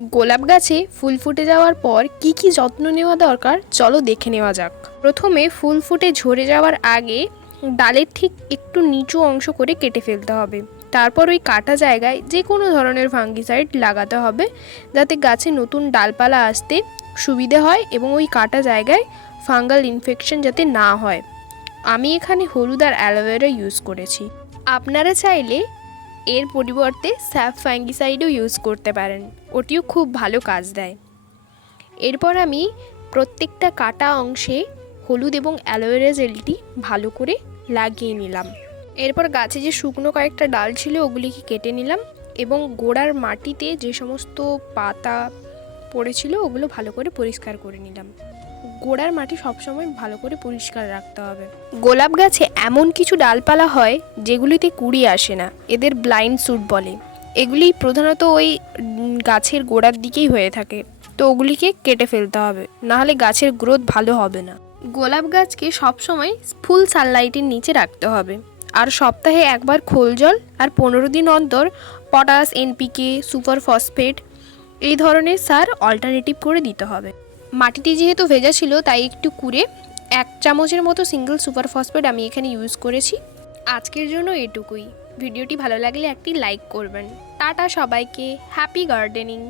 গোলাপ গাছে ফুল ফুটে যাওয়ার পর কি কি যত্ন নেওয়া দরকার চলো দেখে নেওয়া যাক। প্রথমে ফুল ফুটে ঝরে যাওয়ার আগে ডালের ঠিক একটু নিচু অংশ করে কেটে ফেলতে হবে। তারপর ওই কাটা জায়গায় যে কোনো ধরনের ফাঙ্গিসাইড লাগাতে হবে, যাতে গাছে নতুন ডালপালা আসতে সুবিধে হয় এবং ওই কাটা জায়গায় ফাঙ্গাল ইনফেকশন যাতে না হয়। আমি এখানে হলুদ আর অ্যালোভেরা ইউজ করেছি। আপনারা চাইলে এর পরিবর্তে স্যাপ ফাঙ্গিসাইডও ইউজ করতে পারেন, ওটিও খুব ভালো কাজ দেয়। এরপর আমি প্রত্যেকটা কাটা অংশে হলুদ এবং অ্যালোভেরা জেলটি ভালো করে লাগিয়ে নিলাম। এরপর গাছে যে শুকনো কয়েকটা ডাল ছিল ওগুলিকে কেটে নিলাম এবং গোড়ার মাটিতে যে সমস্ত পাতা পড়েছিল ওগুলো ভালো করে পরিষ্কার করে নিলাম। গোড়ার মাটি সবসময় ভালো করে পরিষ্কার রাখতে হবে। গোলাপ গাছে এমন কিছু ডালপালা হয় যেগুলিতে কুড়ি আসে না, এদের ব্লাইন্ড স্যুট বলে। এগুলি প্রধানত ওই গাছের গোড়ার দিকেই হয়ে থাকে, তো ওগুলিকে কেটে ফেলতে হবে, নাহলে গাছের গ্রোথ ভালো হবে না। গোলাপ গাছকে সবসময় ফুল সানলাইটের নিচে রাখতে হবে, আর সপ্তাহে একবার খোল জল আর 15 দিন অন্তর পটাশ, এনপিকে, সুপার ফসফেট এই ধরনের সার অল্টারনেটিভ করে দিতে হবে। মাটিতে যেহেতু ভেজা ছিল তাই একটু কুড়ে 1 চামচের মতো সিঙ্গেল সুপার ফসফেট আমি এখানে ইউজ করেছি। আজকের জন্য এটুকুই। ভিডিওটি ভালো লাগলে একটি লাইক করবেন। টাটা সবাইকে, হ্যাপি গার্ডেনিং।